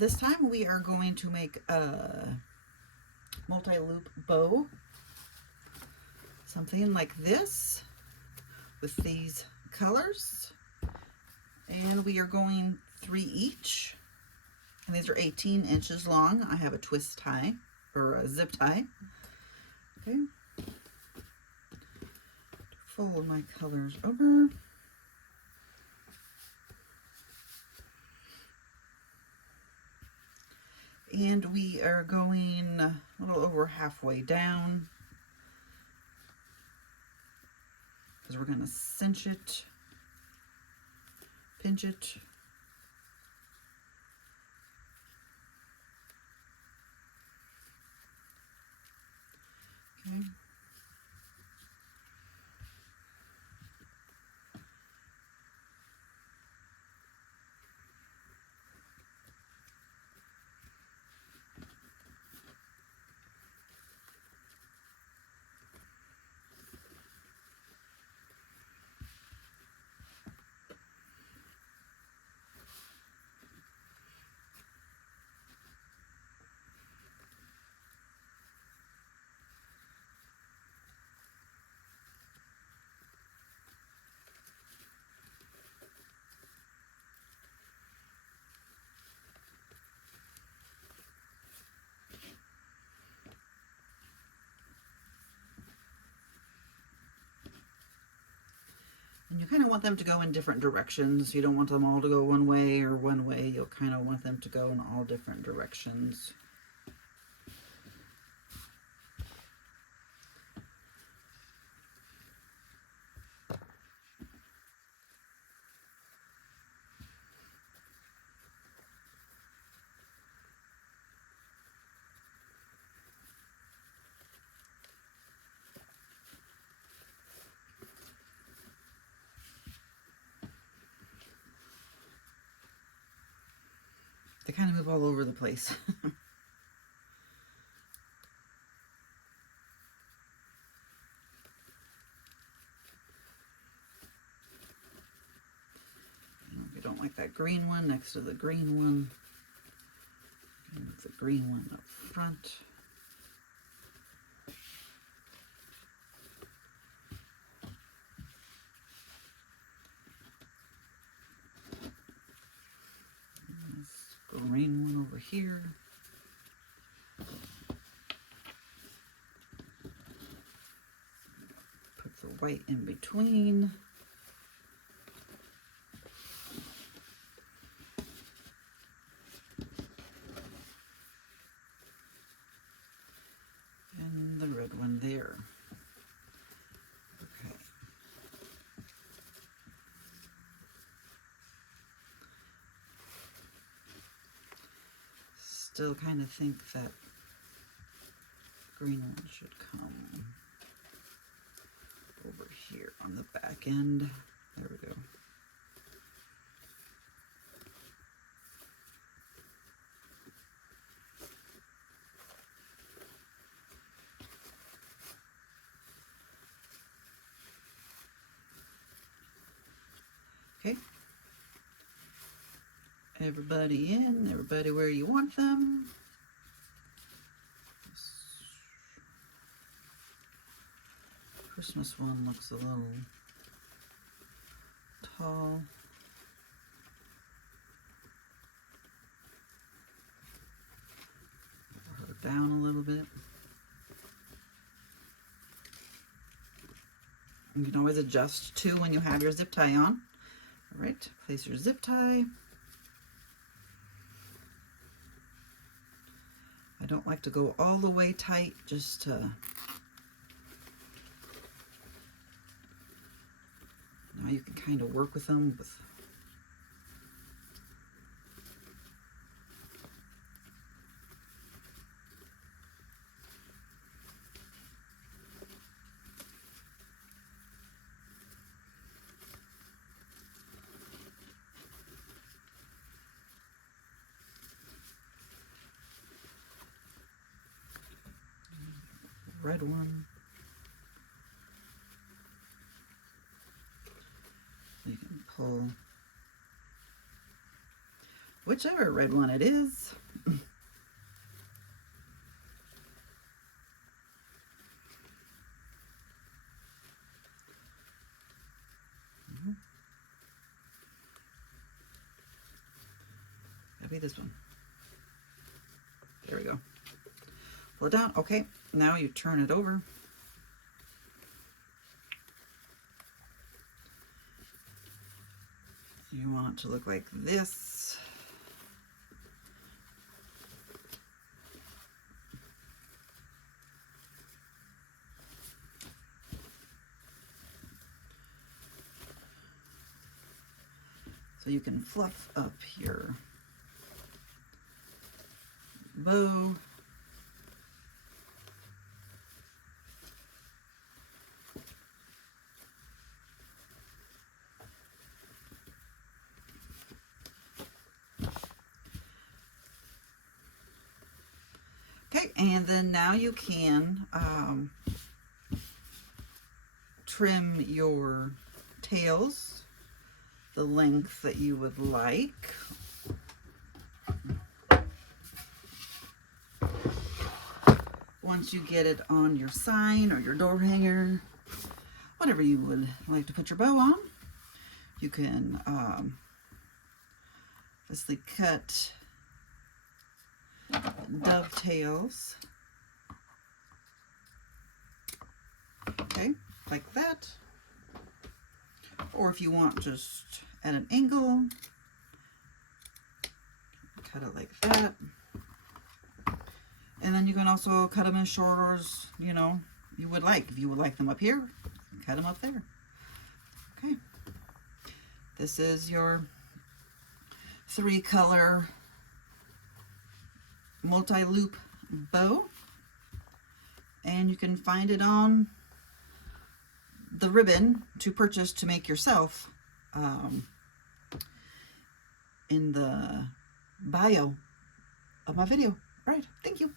This time we are going to make a multi-loop bow, something like this with these colors, and we are going 3 each, and these are 18 inches long. I have a twist tie or a zip tie. Okay, fold my colors over. And we are going a little over halfway down because we're going to cinch it, pinch it. Okay. And you kind of want them to go in different directions. You don't want them all to go one way or one way. You'll kind of want them to go in all different directions. They kind of move all over the place. If you don't like that green one, next to the green one, move the green one up front. Green one over here. Put the white in between. And the red one there. Okay. Still kind of think that green one should come over here on the back end. There we go. Okay. Everybody in, everybody where you want them. This Christmas one looks a little tall. Pull her down a little bit. You can always adjust too when you have your zip tie on. All right, place your zip tie. I don't like to go all the way tight, just to, now you can kind of work with them with red one. You can pull. whichever red one it is. Be this one. There we go. Pull it down. Okay, now you turn it over. You want it to look like this. So you can fluff up your bow. Okay, and then now you can trim your tails the length that you would like. Once you get it on your sign or your door hanger, whatever you would like to put your bow on, you can basically cut dovetails, okay, like that. Or if you want just at an angle, cut it like that. And then you can also cut them as short as, you know, you would like. If you would like them up here, cut them up there. Okay. This is your 3-color multi-loop bow. And you can find it on the ribbon to purchase to make yourself in the bio of my video. All right. Thank you.